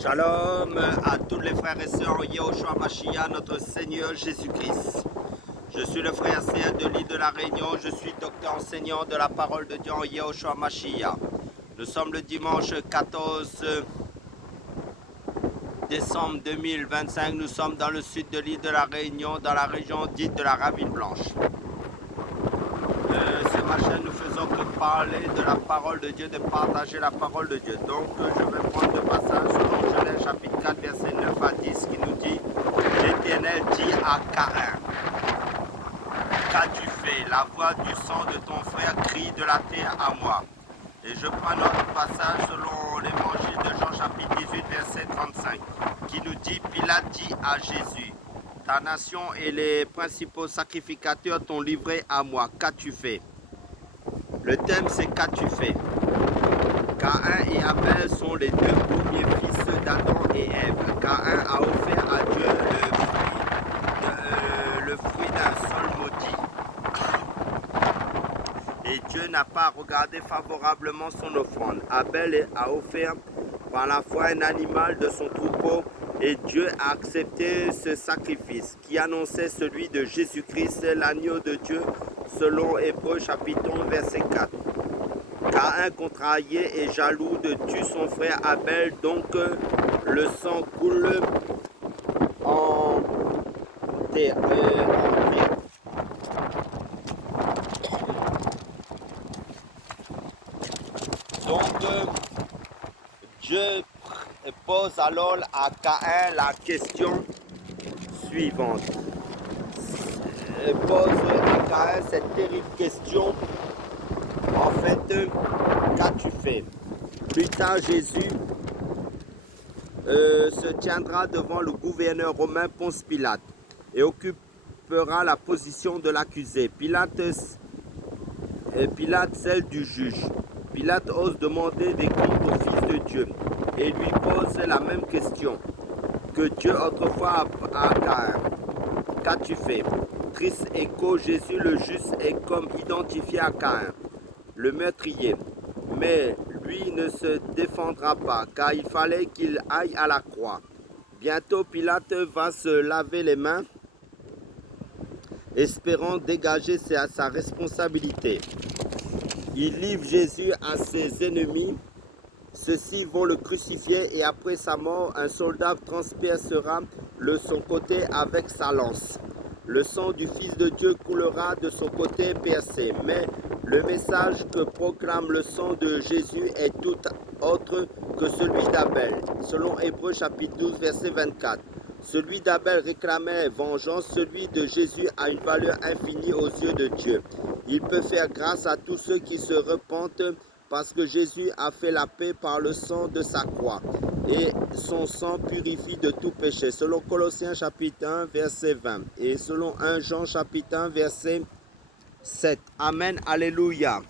Shalom à tous les frères et sœurs en Yehoshua Mashiach, notre Seigneur Jésus-Christ. Je suis le frère Céa de l'île de la Réunion, je suis docteur enseignant de la parole de Dieu en Yehoshua Mashiach. Nous sommes le dimanche 14 décembre 2025, nous sommes dans le sud de l'île de la Réunion, dans la région dite de la Ravine Blanche. Ce matin, nous faisons que parler de la parole de Dieu, de partager la parole de Dieu. Donc, je vais prendre le passage selon Genèse chapitre 4, verset 9 à 10, qui nous dit « L'Éternel dit à Caïn, qu'as-tu fait? La voix du sang de ton frère crie de la terre à moi. » Et je prends notre passage selon l'évangile de Jean chapitre 18, verset 35, qui nous dit « Pilate dit à Jésus, ta nation et les principaux sacrificateurs t'ont livré à moi. Qu'as-tu fait? » Le thème c'est « Qu'as-tu fait ?» Caïn et Abel sont les deux premiers fils d'Adam et Ève. Caïn a offert à Dieu le fruit d'un sol maudit. Et Dieu n'a pas regardé favorablement son offrande. Abel a offert par la foi un animal de son troupeau. Et Dieu a accepté ce sacrifice qui annonçait celui de Jésus-Christ, l'agneau de Dieu, selon Hébreux chapitre 11, verset 4. Caïn contrarié et jaloux de tuer son frère Abel, donc le sang coule en terre. Donc Dieu pose alors à Caïn la question suivante. Pose à Caïn cette terrible question. En fait, qu'as-tu fait? Plus tard, Jésus se tiendra devant le gouverneur romain Ponce Pilate et occupera la position de l'accusé. Pilate, celle du juge. Pilate ose demander des comptes au Fils de Dieu et lui pose la même question que Dieu autrefois à Caïn. Qu'as-tu fait? Triste écho, Jésus le juste est comme identifié à Caïn, le meurtrier. Mais lui ne se défendra pas, car il fallait qu'il aille à la croix. Bientôt, Pilate va se laver les mains, espérant dégager sa responsabilité. Il livre Jésus à ses ennemis. Ceux-ci vont le crucifier et après sa mort, un soldat transpercera son côté avec sa lance. Le sang du Fils de Dieu coulera de son côté percé. Mais le message que proclame le sang de Jésus est tout autre que celui d'Abel. Selon Hébreux chapitre 12, verset 24. Celui d'Abel réclamait vengeance, celui de Jésus a une valeur infinie aux yeux de Dieu. Il peut faire grâce à tous ceux qui se repentent parce que Jésus a fait la paix par le sang de sa croix. Et son sang purifie de tout péché. Selon Colossiens chapitre 1, verset 20. Et selon 1 Jean chapitre 1, verset 7. Amen, alléluia.